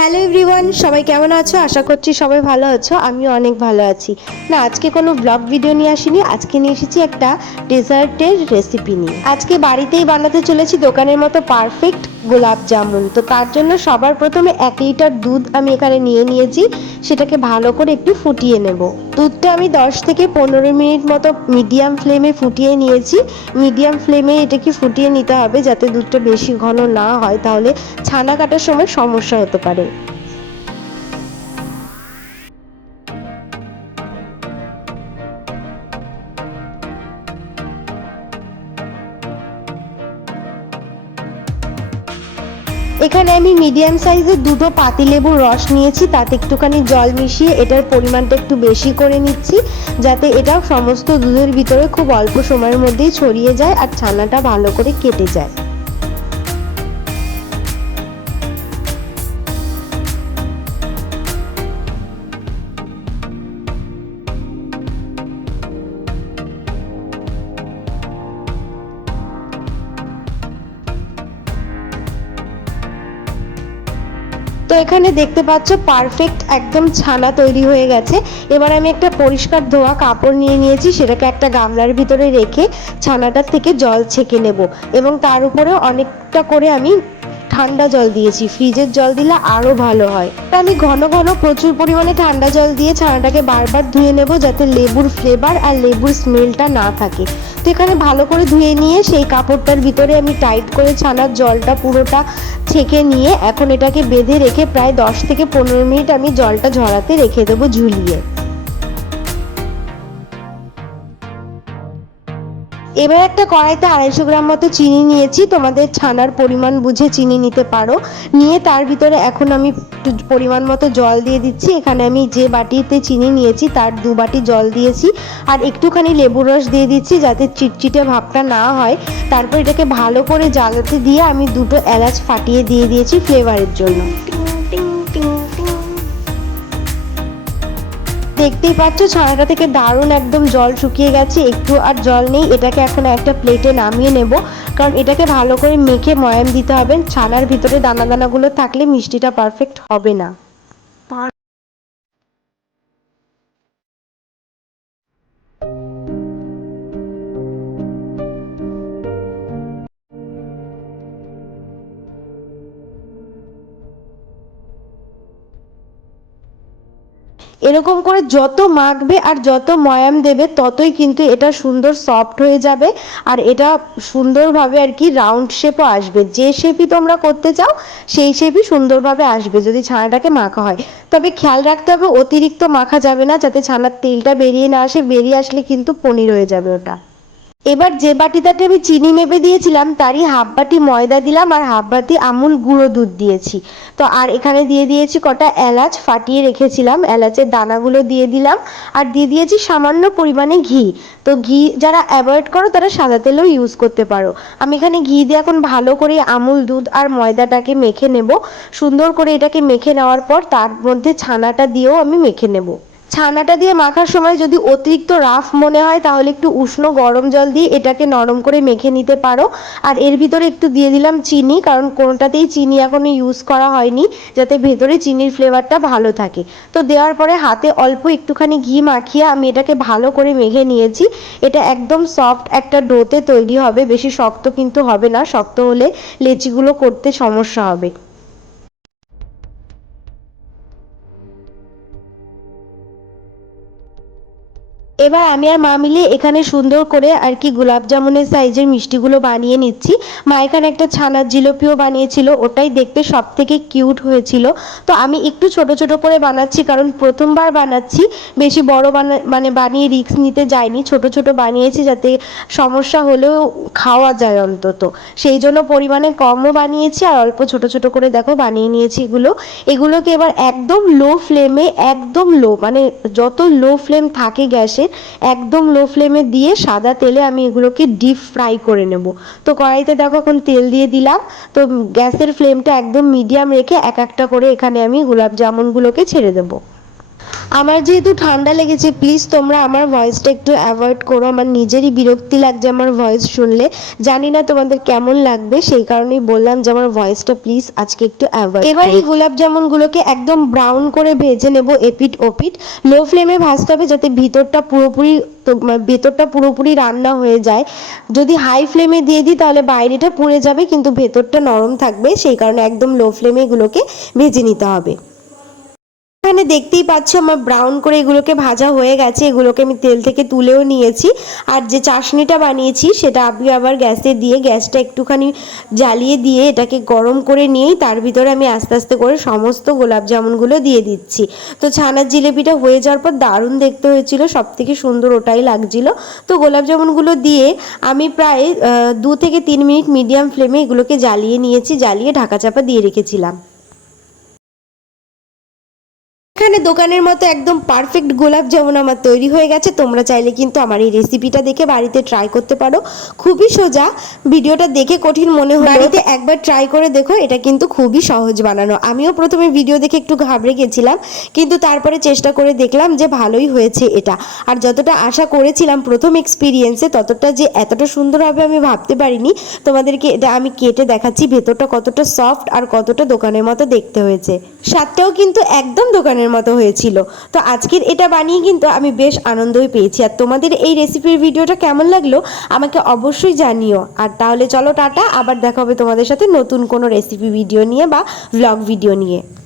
Hello everyone, সবাই কেমন আছো? আশা করছি সবাই ভালো আছো আমি অনেক ভালো আছি। না, আজকে কোনো ব্লগ ভিডিও নিয়ে আসিনি, আজকে নিয়ে এসেছি একটা ডেজার্টের রেসিপি নিয়ে। আজকে বাড়িতেই বানাতে চলেছি দোকানের মতো পারফেক্ট গোলাপ জামুন তো তার জন্য সবার প্রথমে এক লিটার দুধ আমি এখানে নিয়ে নিয়েছি। সেটাকে ভালো করে একটু ফুটিয়ে নেব। দুধটা আমি দশ থেকে পনেরো মিনিট মতো মিডিয়াম ফ্লেমে ফুটিয়ে নিয়েছি। মিডিয়াম ফ্লেমে এটাকে ফুটিয়ে নিতে হবে যাতে দুধটা বেশি ঘন না হয়, তাহলে ছানা কাটার সময় সমস্যা হতে পারে। এখানে আমি মিডিয়াম সাইজের দুটো পাতিলেবুর রস নিয়েছি, তাতে একটুখানি জল মিশিয়ে এটার পরিমাণটা একটু বেশি করে নিচ্ছি, যাতে এটা সমস্ত দুধের ভিতরে খুব অল্প সময়ের মধ্যেই ছড়িয়ে যায় আর ছানাটা ভালো করে কেটে যায়। তো এখানে দেখতে পাচ্ছ পারফেক্ট একদম ছানা তৈরি হয়ে গেছে। এবার আমি একটা পরিষ্কার ধোয়া কাপড় নিয়ে নিয়েছি, সেটাকে একটা গামলার ভিতরে রেখে ছানাটার থেকে জল ছেঁকে নেব। এবং তার উপরে অনেকটা করে আমি ঠান্ডা জল দিয়েছি। ফ্রিজের জল দিলে আরও ভালো হয়। আমি ঘন ঘন প্রচুর পরিমাণে ঠান্ডা জল দিয়ে ছানাটাকে বারবার ধুয়ে নেব যাতে লেবুর ফ্লেভার আর লেবুর স্মেলটা না থাকে। তো এখানে ভালো করে ধুয়ে নিয়ে সেই কাপড়টার ভিতরে আমি টাইট করে ছানার জলটা পুরোটা ছেঁকে নিয়ে এখন এটাকে বেঁধে রেখে প্রায় দশ থেকে পনেরো মিনিট আমি জলটা ঝরাতে রেখে দেবো ঝুলিয়ে। এবার একটা কড়াইতে আড়াইশো গ্রাম মতো চিনি নিয়েছি। তোমাদের ছানার পরিমাণ বুঝে চিনি নিতে পারো। নিয়ে তার ভিতরে এখন আমি পরিমাণ মতো জল দিয়ে দিচ্ছি। এখানে আমি যে বাটিতে চিনি নিয়েছি, তার দু বাটি জল দিয়েছি। আর একটুখানি লেবুর রস দিয়ে দিচ্ছি যাতে চিটচিটে ভাবটা না হয়। তারপর এটাকে ভালো করে জ্বালাতে দিয়ে আমি দুটো এলাচ ফাটিয়ে দিয়ে দিয়েছি ফ্লেভারের জন্য। দেখতেই পাচ্ছ, ছানাটা থেকে দারুণ একদম জল শুকিয়ে গেছে। একটু আর জল নেই, এটাকে এখন একটা প্লেটে নামিয়ে নেব। কারণ এটাকে ভালো করে মেখে ময়াম দিতে হবে। ছানার ভিতরে দানা দানাগুলো থাকলে মিষ্টিটা পারফেক্ট হবে না। এরকম করে যত মাখবে আর যত ময়াম দেবে, ততই কিন্তু এটা সুন্দর সফট হয়ে যাবে আর এটা সুন্দরভাবে আর কি রাউন্ড শেপও আসবে। যে শেপই তোমরা করতে চাও, সেই শেপই সুন্দরভাবে আসবে যদি ছানাটাকে মাখা হয়। তবে খেয়াল রাখতে হবে, অতিরিক্ত মাখা যাবে না, যাতে ছানার তেলটা বেরিয়ে না আসে, বেরিয়ে আসলে কিন্তু পনির হয়ে যাবে ওটা। এবার যে বাটিটাতে আমি চিনি মেপে দিয়েছিলাম, তারই হাফ বাটি ময়দা দিলাম আর হাফ বাটি আমুল গুঁড়ো দুধ দিয়েছি। তো আর এখানে দিয়ে দিয়েছি কটা এলাচ, ফাটিয়ে রেখেছিলাম। এলাচের দানাগুলো দিয়ে দিলাম আর দিয়ে দিয়েছি সামান্য পরিমাণে ঘি। তো ঘি যারা অ্যাভয়েড করো, তারা সাদা তেলও ইউজ করতে পারো। আমি এখানে ঘি দিয়ে এখন ভালো করে আমুল দুধ আর ময়দাটাকে মেখে নেব। সুন্দর করে এটাকে মেখে নেওয়ার পর তার মধ্যে ছানাটা দিয়েও আমি মেখে নেব। ছানাটা দিয়ে মাখার সময় যদি অতিরিক্ত রাফ মনে হয়, তাহলে একটু উষ্ণ গরম জল দিয়ে এটাকে নরম করে মেখে নিতে পারো। আর এর ভিতরে একটু দিয়ে দিলাম চিনি, কারণ কোনোটাতেই চিনি এখনও ইউজ করা হয়নি, যাতে ভেতরে চিনির ফ্লেভারটা ভালো থাকে। তো দেওয়ার পরে হাতে অল্প একটুখানি ঘি মাখিয়ে আমি এটাকে ভালো করে মেখে নিয়েছি। এটা একদম সফট একটা ডোতে তৈরি হবে, বেশি শক্ত কিন্তু হবে না, শক্ত হলে লেচিগুলো করতে সমস্যা হবে। এবার আমি আর মা মিলে এখানে সুন্দর করে আর কি গোলাপ জামুনের সাইজের মিষ্টিগুলো বানিয়ে নিচ্ছি। মা এখানে একটা ছানার জিলিপিও বানিয়েছিল, ওটাই দেখতে সব থেকে কিউট হয়েছিল। তো আমি একটু ছোট ছোট করে বানাচ্ছি, কারণ প্রথমবার বানাচ্ছি, বেশি বড় বানা মানে বানিয়ে রিস্ক নিতে যাইনি। ছোট ছোট বানিয়েছি যাতে সমস্যা হলেও খাওয়া যায় অন্তত। সেই জন্য পরিমাণে কমও বানিয়েছি আর অল্প ছোট ছোট করে দেখো বানিয়ে নিয়েছি এগুলো। এগুলোকে এবার একদম লো ফ্লেমে একদম লো মানে যত লো ফ্লেম থাকে গ্যাসের একদম লো ফ্লেমে দিয়ে সাদা তেলে আমি এগুলোকে ডিপ ফ্রাই করে নেব। তো কড়াইতে দেখো এখন তেল দিয়ে দিলাম। তো গ্যাসের ফ্লেমটা একদম মিডিয়াম রেখে এক একটা করে এখানে আমি গোলাপ জামুনগুলোকে ছেড়ে দেবো। আমার যেহেতু ঠান্ডা লেগেছে প্লিজ তোমরা আমার ভয়েসটা একটু অ্যাভয়েড করো। আমার নিজেরই বিরক্তি লাগছে আমার ভয়েস শুনলে। জানি না তোমাদের কেমন লাগবে, সেই কারণেই বললাম যে আমার ভয়েসটা প্লিজ আজকে একটু অ্যাভয়েড এবার এই গোলাপ জামুনগুলোকে একদম ব্রাউন করে ভেজে নেব এপিট ওপিট লো ফ্লেমে ভাজতে হবে যাতে ভিতরটা পুরোপুরি ভেতরটা পুরোপুরি রান্না হয়ে যায়। যদি হাই ফ্লেমে দিয়ে দিই তাহলে বাইরেটা পুড়ে যাবে, কিন্তু ভেতরটা নরম থাকবে। সেই কারণে একদম লো ফ্লেমে এগুলোকে ভেজে নিতে হবে। এখানে দেখতেই পাচ্ছ আমার ব্রাউন করে এগুলোকে ভাজা হয়ে গেছে। এগুলোকে আমি তেল থেকে তুলেও নিয়েছি। আর যে চাশনিটা বানিয়েছি, সেটা আমি আবার গ্যাসে দিয়ে, গ্যাসটা একটুখানি জ্বালিয়ে দিয়ে এটাকে গরম করে নিয়েই তার ভিতরে আমি আস্তে আস্তে করে সমস্ত গোলাপ জামুনগুলো দিয়ে দিচ্ছি। তো ছানার জিলেপিটা হয়ে যাওয়ার পর দারুণ দেখতে হয়েছিল সব থেকে সুন্দর ওটাই লাগছিল। তো গোলাপ জামুনগুলো দিয়ে আমি প্রায় দু থেকে তিন মিনিট মিডিয়াম ফ্লেমে এগুলোকে জ্বালিয়ে নিয়েছি, জ্বালিয়ে ঢাকা চাপা দিয়ে রেখেছিলাম। এখানে দোকানের মতো একদম পারফেক্ট গোলাপ জামুন আমার তৈরি হয়ে গেছে। তোমরা চাইলে কিন্তু আমার এই রেসিপিটা দেখে বাড়িতে ট্রাই করতে পারো। খুবই সোজা ভিডিওটা দেখে কঠিন মনে হয় বাড়িতে একবার ট্রাই করে দেখো এটা কিন্তু খুবই সহজ বানানো। আমিও প্রথমে ভিডিও দেখে একটু ঘাবড়ে গেছিলাম কিন্তু তারপরে চেষ্টা করে দেখলাম যে ভালোই হয়েছে এটা। আর যতটা আশা করেছিলাম প্রথম এক্সপিরিয়েন্সে ততটা যে এতটা সুন্দর হবে আমি ভাবতে পারিনি। তোমাদেরকে এটা আমি কেটে দেখাচ্ছি ভেতরটা কতটা সফট আর কতটা দোকানের মতো দেখতে হয়েছে। স্বাদটাও কিন্তু একদম দোকানের মতো হয়েছিল। তো আজকের এটা বানিয়ে কিন্তু আমি বেশ আনন্দই পেয়েছি। আর তোমাদের এই রেসিপির ভিডিওটা কেমন লাগল, আমাকে অবশ্যই জানিও। আর তাহলে চলো টাটা, আবার দেখা হবে তোমাদের সাথে নতুন কোনো রেসিপি ভিডিও নিয়ে বা ব্লগ ভিডিও নিয়ে।